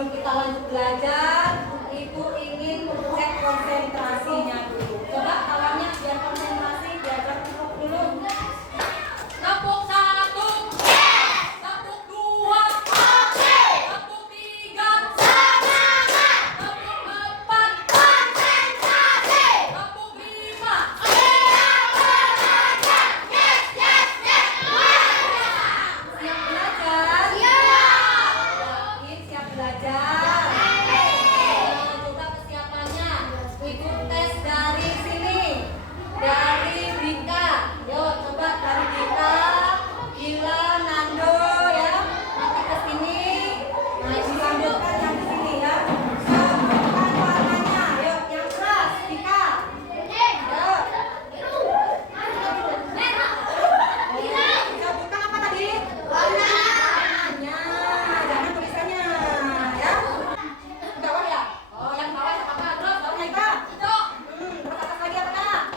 sebelum kita lanjut belajar, Ibu ingin cek konsentrasinya dulu. Coba kawannya biar konsentrasi, diajak tepuk dulu. Tepuk 1, tepuk 2, tepuk 3, semangat, tepuk 4, konsentrasi, tepuk 5, siap belajar. Siap belajar? Yakin siap belajar? Coba kesiapannya. Ibu tes dari sini, dari Dika. Yo, coba dari Dika, Gila, Nando ya. Nanti ke sini. Nah, dilanjutkan yang di sini ya. Sebutkan warnanya. Yuk, yang keras, Dika. Yuk. Sebutkan apa tadi? Warnanya. Jangan tulisannya ya. Bawah ya? Oh, yang bawah apa? Terus bawahnya Ika. Hijau. Terus atas lagi apa Kak?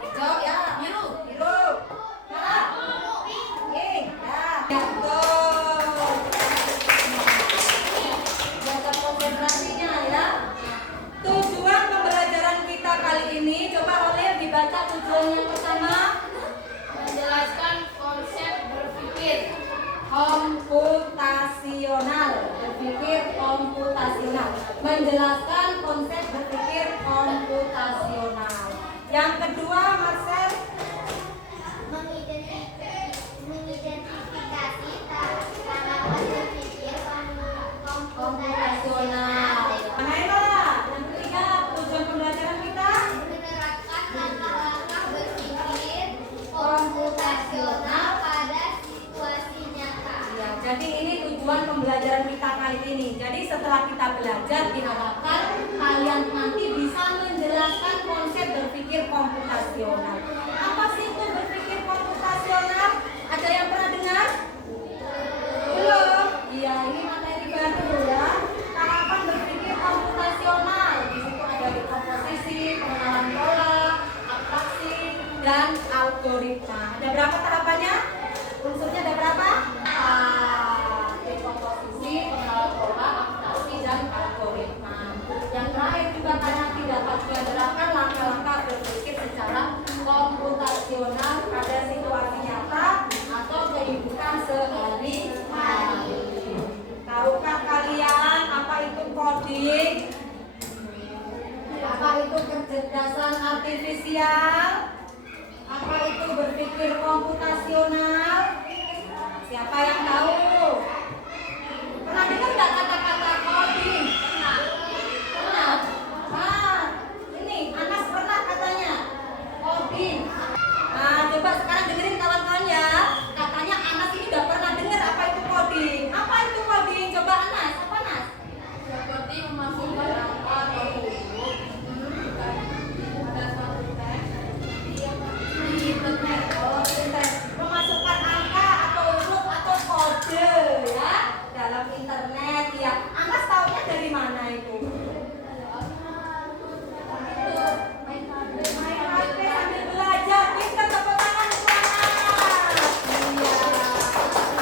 Hijau ya. Biru. Biru. Merah. Pink. Ya. Betul. Jaga konsentrasinya ya. Tujuan pembelajaran kita kali ini, coba Olive dibaca tujuan yang pertama. Menjelaskan konsep berpikir. Komputasional, berpikir komputasional, menjelaskan konsep berpikir komputasional. Yang kedua, Marcel, mengidentifikasi tahapan berpikir komputasional. Mana yang ketiga, tujuan pembelajaran kita menerapkan langkah-langkah berpikir komputasional pada situasi nyata. ya, jadi ini tujuan pembelajaran kita kali ini. Jadi setelah kita belajar, diharapkan kalian nanti bisa menjelaskan konsep berpikir komputasional. Apa sih itu berpikir komputasional? Ada yang pernah dengar? Belum? Iya, ini materi baru ya. Tahapan berpikir komputasional. Di situ ada dekomposisi, pengenalan pola, abstraksi, dan algoritma. Ada berapa tahapannya? Unsurnya ada berapa? Dekomposisi, pengenalan pola, abstraksi, dan algoritma. Yang terakhir juga nanti dapat menerapkan langkah-langkah berpikir secara komputasional pada situasi nyata atau kehidupan sehari-hari. Tahukah kalian apa itu coding? Apa itu kecerdasan artifisial? Apa itu berpikir komputasional? Siapa yang tahu? Pernah dengar nggak kata-kata coding? Pernah? Nah, ini Anas pernah katanya coding. Nah, coba sekarang dengerin kawan-kawan ya. Katanya Anas ini udah pernah dengar apa itu coding. Apa itu coding? Coba Anas, apa Anas? Seperti memasukkan angka atau huruf pada suatu teks di internet. Oh, internet. Memasukkan angka atau huruf atau kode ya dalam internet ya. Anas taunya dari mana itu? Main HP sambil belajar. Pintar, tepuk tangan untuk Anas. Iya.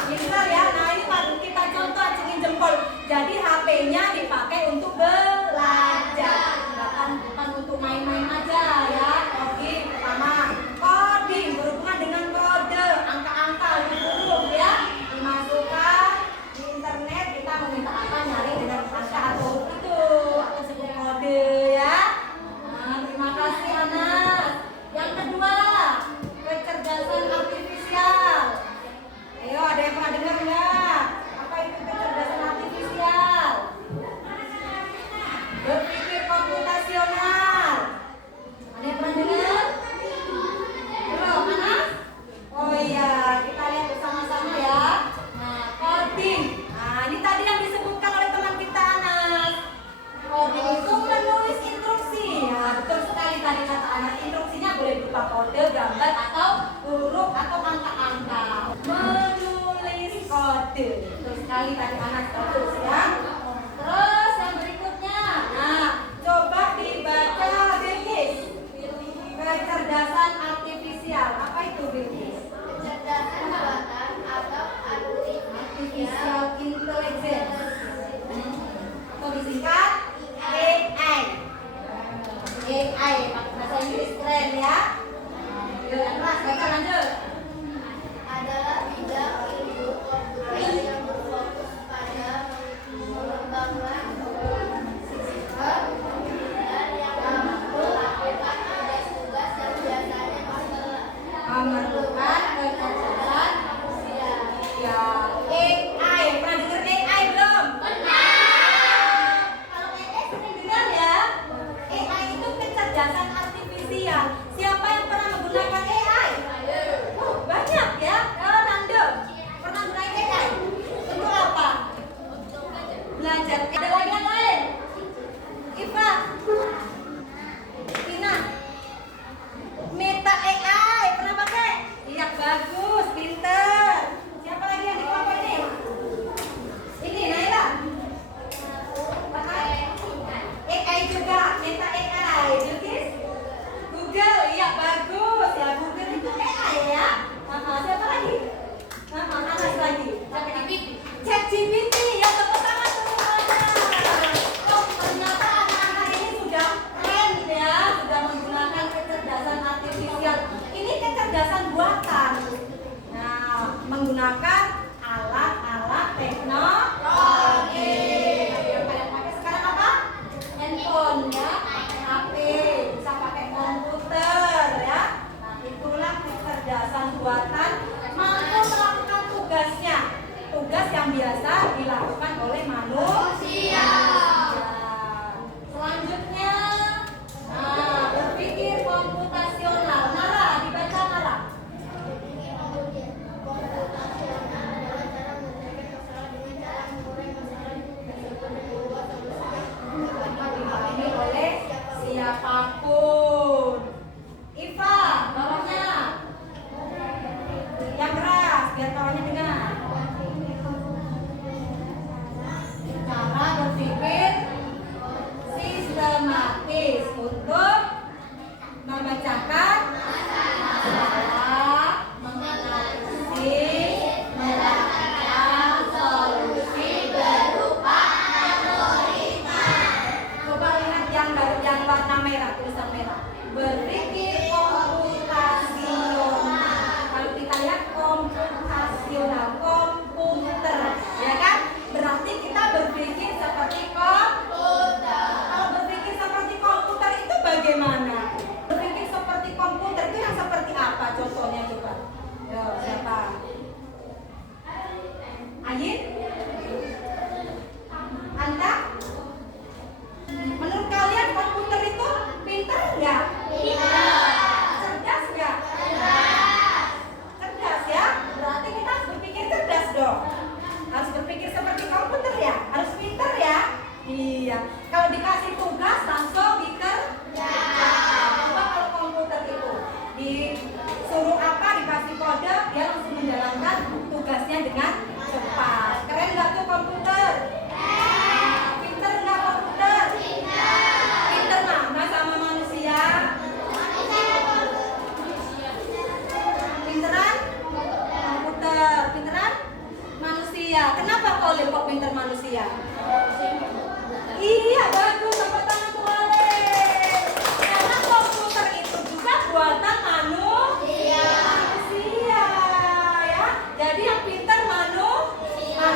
Pintar ya. Nah, ini baru kita contoh, acungin jempol. Jadi HP-nya dipakai untuk belajar. Bukan untuk main-main aja ya. Coding pertama. Coding berhubungan dengan kode, angka-angka, huruf ya. Dimasukkan di internet, kita meminta apa nyari dengan angka atau huruf itu atau sebuah kode ya. Nah, terima kasih Anas. Yang kedua, kecerdasan artifisial. Ayo, ada yang pernah dengar nggak? Apa itu kecerdasan artifisial? Berpikir komputasional. Ada yang pernah dengar? Belum, Anas? Oh iya, kita lihat bersama-sama ya. Nah, coding. Nah, ini tadi yang disebutkan oleh teman kita Anas. Coding itu menulis instruksi. Ya, betul sekali tadi kata Anas. Instruksinya boleh berupa kode, gambar, atau huruf atau angka-angka. Menulis kode. Betul sekali tadi Anas, bagus ya. Terus yang berikutnya. Nah, coba dibaca Bilkis. Kecerdasan artifisial. Apa itu Bilkis? Kecerdasan buatan atau artifisial Artificial intelligence. menggunakan alat-alat teknologi. Yang kalian pakai sekarang apa? Handphone ya, pakai HP, bisa pakai komputer ya. Nah, itulah kecerdasan buatan mampu melakukan tugasnya. Tugas yang biasa dilakukan oleh manusia. Selanjutnya, nah, berpikir komputasional. Nara, dibaca Nara. Dipahami oleh siapapun. Iva, bawahnya. Yang keras, biar kawannya dengar. Cara berpikir sistematis untuk memecahkan masalah, menganalisis, mendapatkan solusi berupa algoritma. Coba lihat yang warna merah, tulisan merah. Berpikir komputasional. Kalau kita lihat komputasional, komputer, ya kan? Berarti kita berpikir seperti komputer. Kalau berpikir seperti komputer itu bagaimana? Berpikir seperti komputer itu yang seperti apa? Contohnya coba. Yo, siapa? Ayin? Anta? Menurut kalian komputer itu pintar nggak? Cerdas nggak? Cerdas ya? Berarti kita harus berpikir cerdas dong. Harus berpikir seperti komputer ya? Harus pintar ya? Iya. Kalau dikasih tugas langsung dikerjakan. Coba kalau komputer itu disuruh apa, dikasih kode, dia langsung menjalankan tugasnya dengan cepat. Keren nggak tuh komputer? Pintar nggak komputer? Pintar mana sama manusia? Pinteran? Komputer. Pinteran? Manusia. Kenapa kok pintar manusia? Iya, bagus, tepuk tangan tuh Ale. Karena komputer itu juga buatan manusia ya. Jadi yang pintar manusia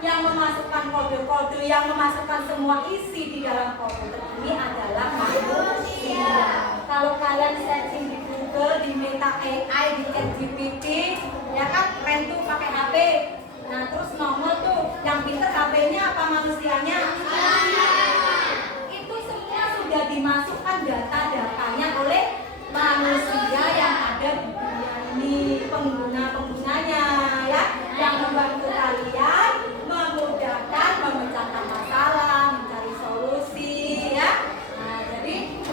yang memasukkan kode-kode, yang memasukkan semua isi di dalam komputer ini adalah manusia. Kalau kalian searching di Google, di Meta AI, di ChatGPT, ya kan keren tuh pakai HP. Nah, terus nomor tuh yang pinter HP-nya apa manusianya? Itu semua sudah dimasukkan data-datanya oleh manusia yang ada di dunia ini, pengguna-penggunanya ya, yang membantu kalian memudahkan memecahkan masalah, mencari solusi ya. Nah, jadi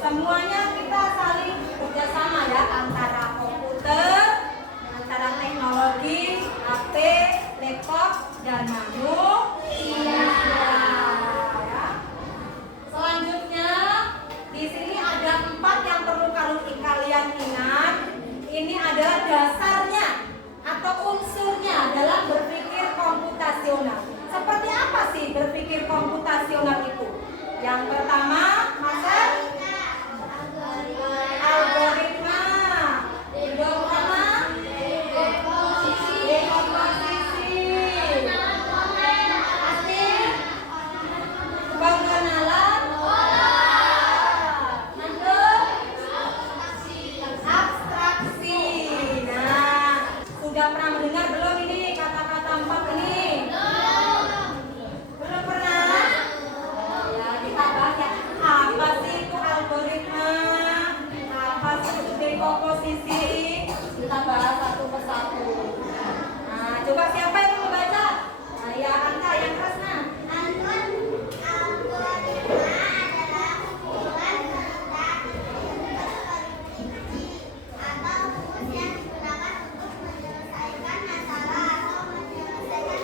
semuanya kita saling bekerjasama ya, antara komputer, antara teknologi, HP, laptop, dan manusia. Ya. Selanjutnya, di sini ada 4 yang perlu kalian ingat. Ini adalah dasarnya atau unsurnya dalam berpikir komputasional. Seperti apa sih berpikir komputasional itu? Yang pertama, masa algoritma. Yang pertama, dekomposisi. Pasti pengenalan. Abstraksi. Nah, sudah pernah mendengar belum ini kata-kata 4 ini? Belum pernah? Ya, kita bahas ya. Apa sih itu algoritma? Apa sih itu dekomposisi? Kita bahas satu persatu. Nah, coba siapa yang mau membaca? Nah, ya Anta yang keras nah. Algoritma adalah kumpulan serta atau rumus yang digunakan untuk menyelesaikan masalah atau menyelesaikan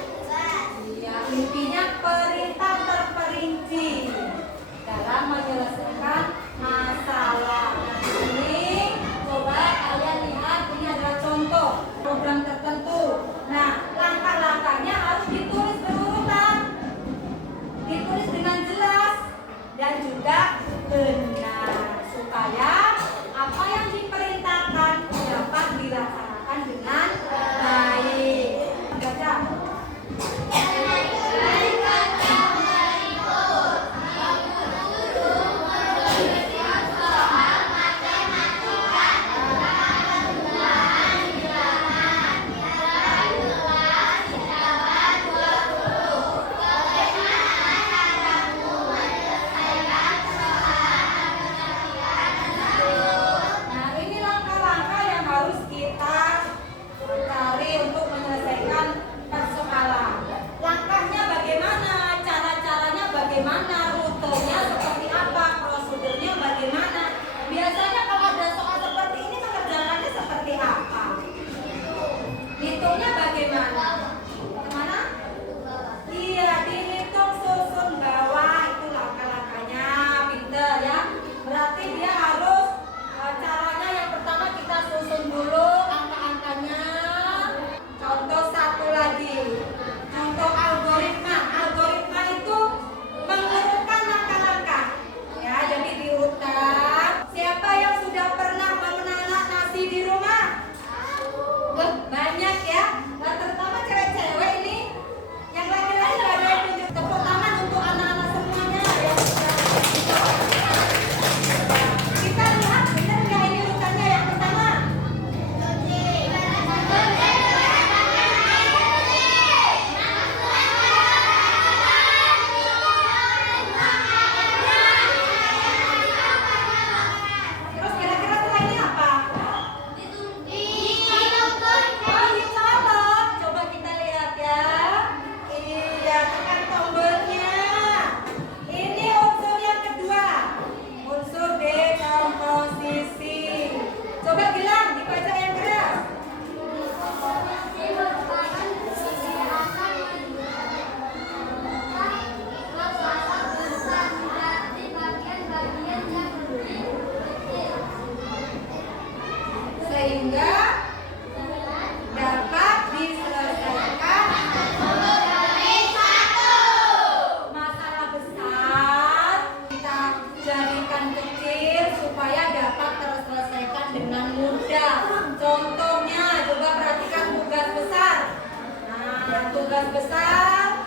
Nah, tugas besar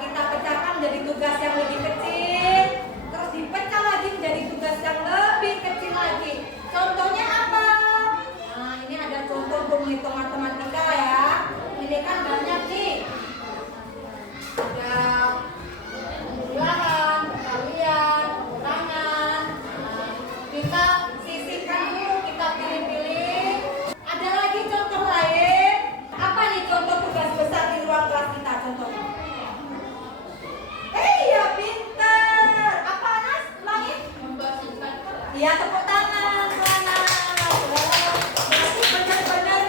kita pecahkan menjadi tugas yang lebih kecil, terus dipecah lagi menjadi tugas yang lebih kecil lagi. Contohnya apa? Nah, ini ada contoh untuk menghitung matematika ya. Ini kan banyak nih. Ada penjumlahan, perkalian, pengurangan. Nah, kita sisihkan dulu, kita pilih-pilih. Ada lagi contoh lain. Apa nih contoh tugas besar di ruang kelas kita contohnya? Iya, pintar. Apa Anas? Ulangin. Membersihkan kelas. Iya, tepuk tangan, Anas. Berarti benar-benar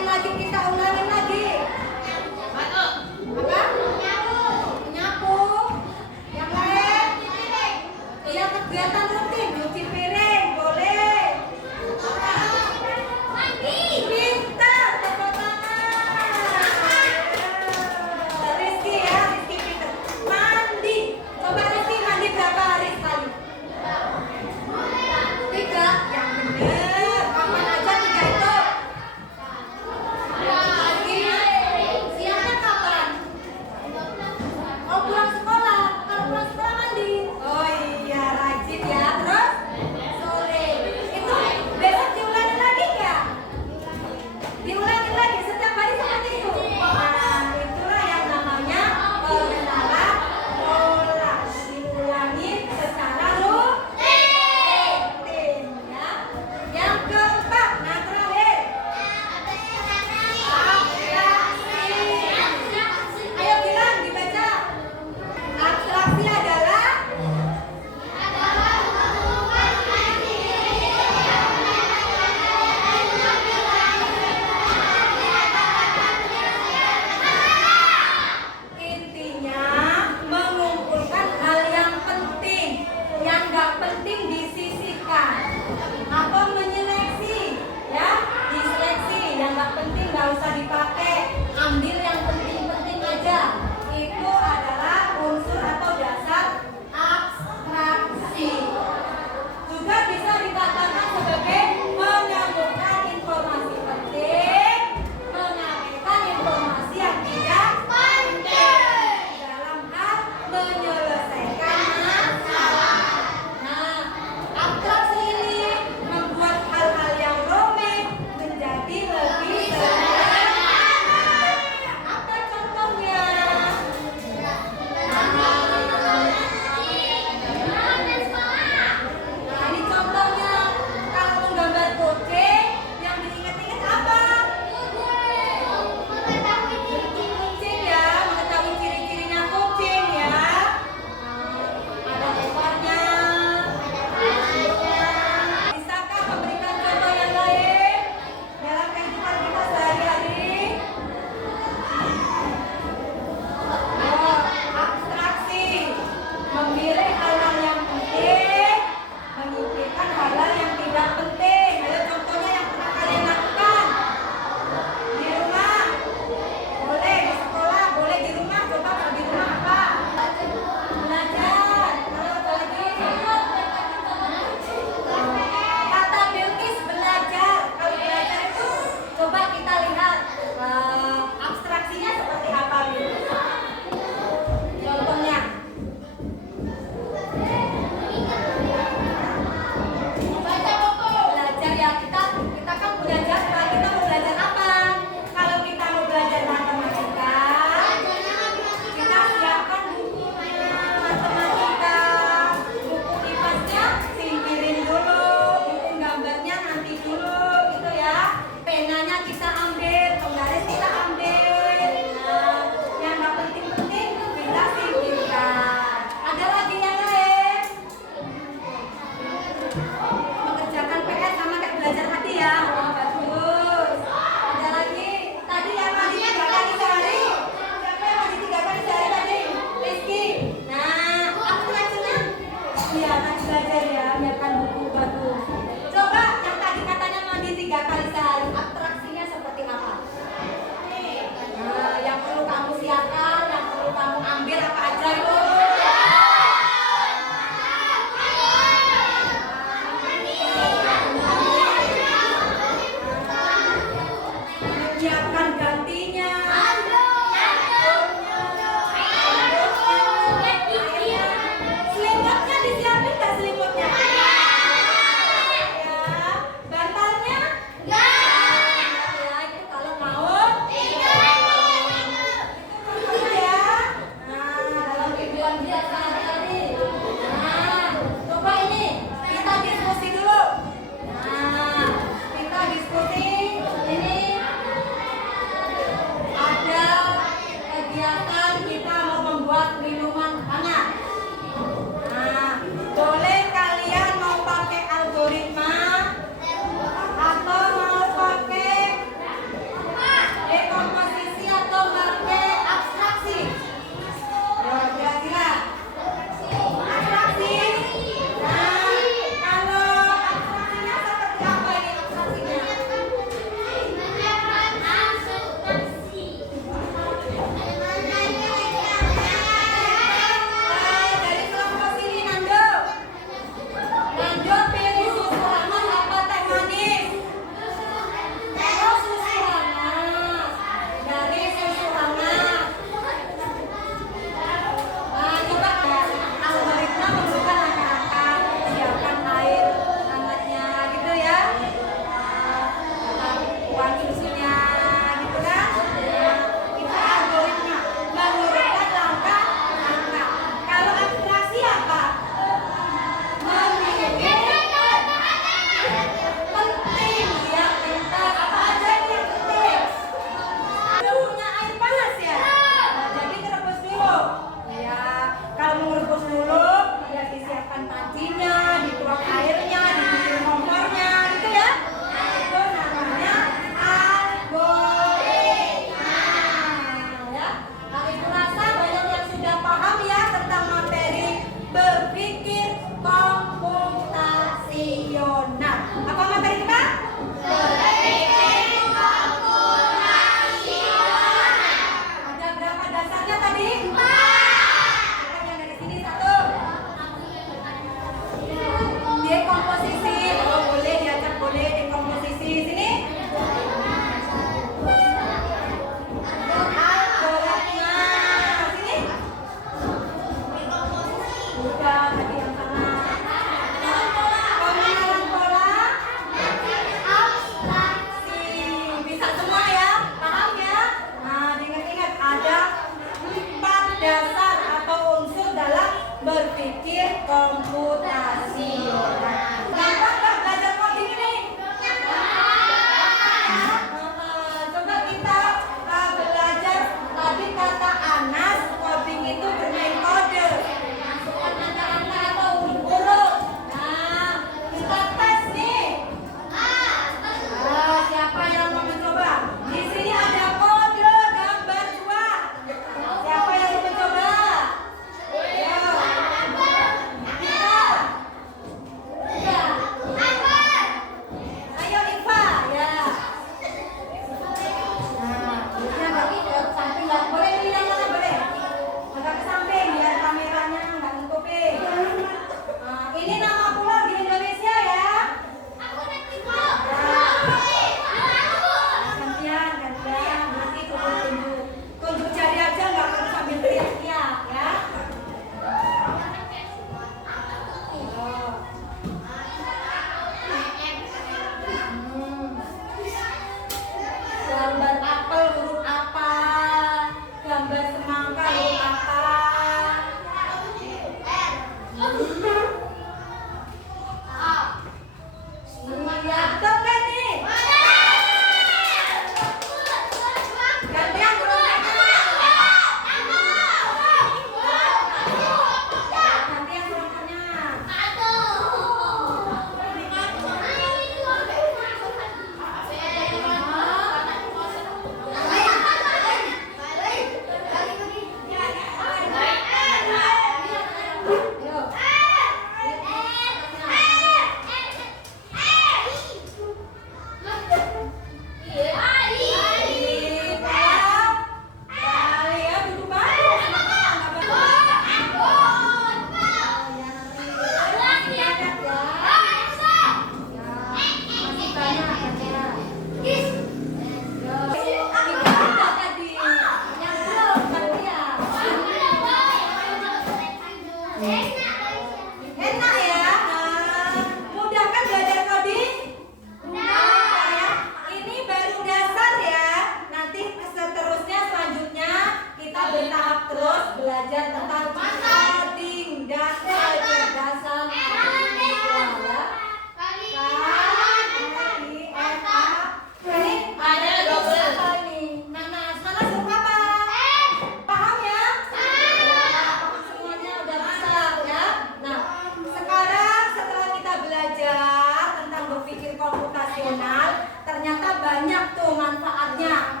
manfaatnya.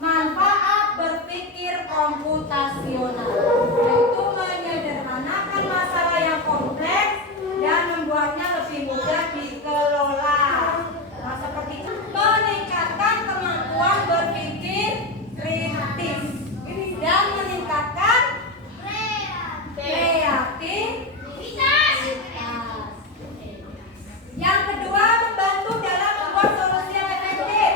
Manfaat berpikir komputasional yaitu menyederhanakan masalah yang kompleks dan membuatnya lebih mudah dikelola. Nah, seperti itu. Meningkatkan kemampuan berpikir kritis dan meningkatkan kreativitas. Yang kedua, membantu dalam membuat solusi yang efektif,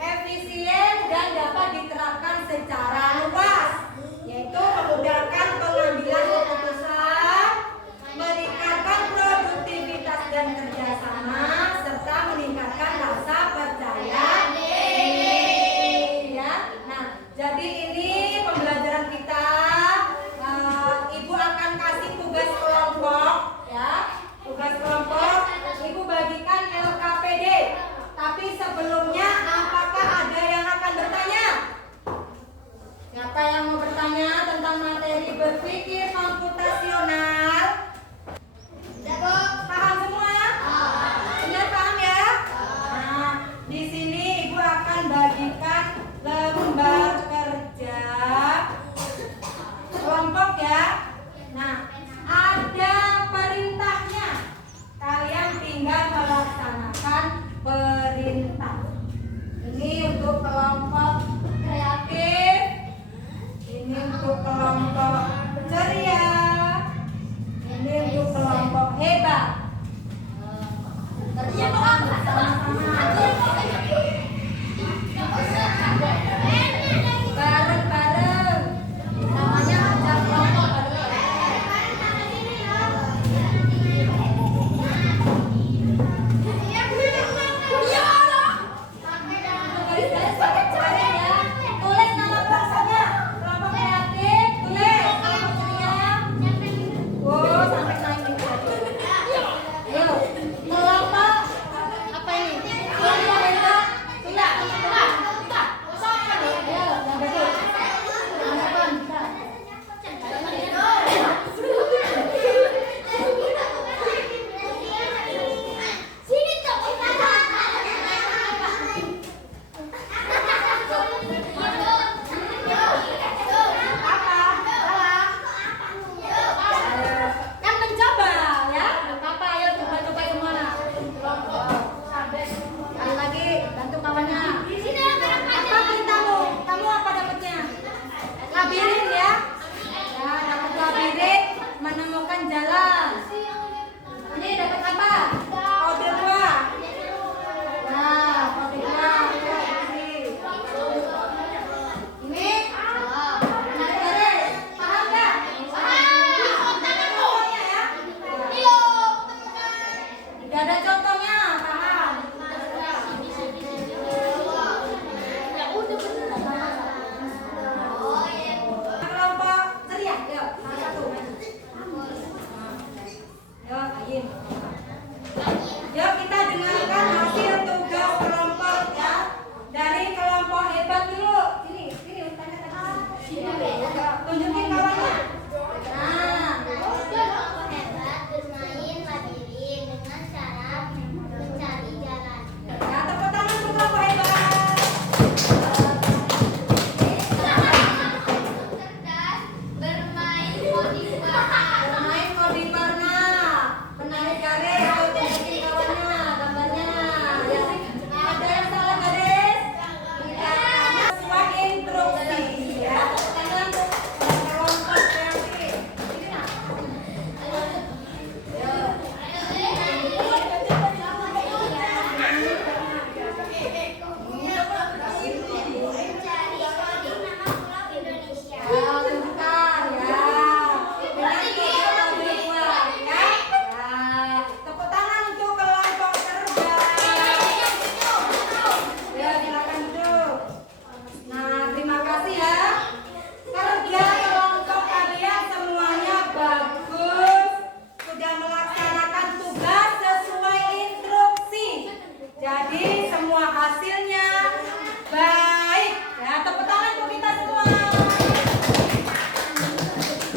efisien dan dapat diterapkan secara luas, yaitu memudahkan pengambilan keputusan, meningkatkan produktivitas dan kerjasama, serta meningkatkan rasa percaya diri. Ya. Nah, jadi ini pembelajaran kita. Ibu akan kasih tugas kelompok, ya. Tugas kelompok. Ibu bagikan LKPD. Tapi sebelumnya, apakah ada yang akan bertanya? Siapa yang mau bertanya tentang materi berpikir komputasional? Paham semua? Benar paham ya? Nah, di sini Ibu akan bagikan lembar kerja kelompok ya. Nah, ada perintahnya. Kalian tinggal melaksanakan perintah. Ini untuk kelompok kreatif. Ini untuk kelompok ceria. Ini untuk kelompok hebat. Kerjakan bersama-sama. Bareng-bareng. Namanya kerja kelompok. Tulis nama pelaksana. Kelompok kreatif, tulis kelompok ceria. Oh, sampai naik nih. Ayo, kelompok apa ini? Kelompok hebat. Tulis. Ayo, yang bagus. Yang depan, bisa. Kan mencoba ya. Papa ayo coba semua. Sekali lagi bantu kawannya. Apa perintahmu? Kamu apa dapatnya? Labirin ya. Ya, dapat labirin menemukan jalan. Ini dapat apa? Kode 2. Nah, kode 2. Ini menarik garis. Paham nggak? Contohnya ya. Tidak ada contohnya, paham? Kelompok ceria, yuk, salah satu. Yuk, Ayim. Yuk kita dengarkan hasil tugas kelompok ya. Dari kelompok hebat dulu. Sini, tanya. Tunjukin kawannya. Nah, Kelompok hebat bermain labirin dengan cara mencari jalan. ya tepuk tangan untuk kelompok hebat. Cerdas bermain kodi warna. Bermain kode warna, menarik garis, atau tunjukin kawannya gambarnya. Ya, ada yang salah garis? Tidak, sesuai instruksi ya. Tangan untuk kelompok kreatif. Ini nah. Mencari kodi nama pulau Indonesia. Ya, tunjukkan ya. Dengan kode dua ya. Ya, tepuk tangan untuk kelompok kerja. Ya, silakan duduk. Nah, terima kasih ya. Kerja kelompok kalian semuanya bagus. Sudah melaksanakan tugas sesuai instruksi. Jadi semua hasilnya baik. Ya, tepuk tangan untuk kita semua.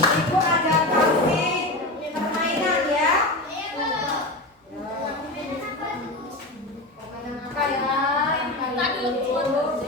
Ibu ada kasih permainan ya. Permainan apa ya? Yang kalian tadi lebih cepat.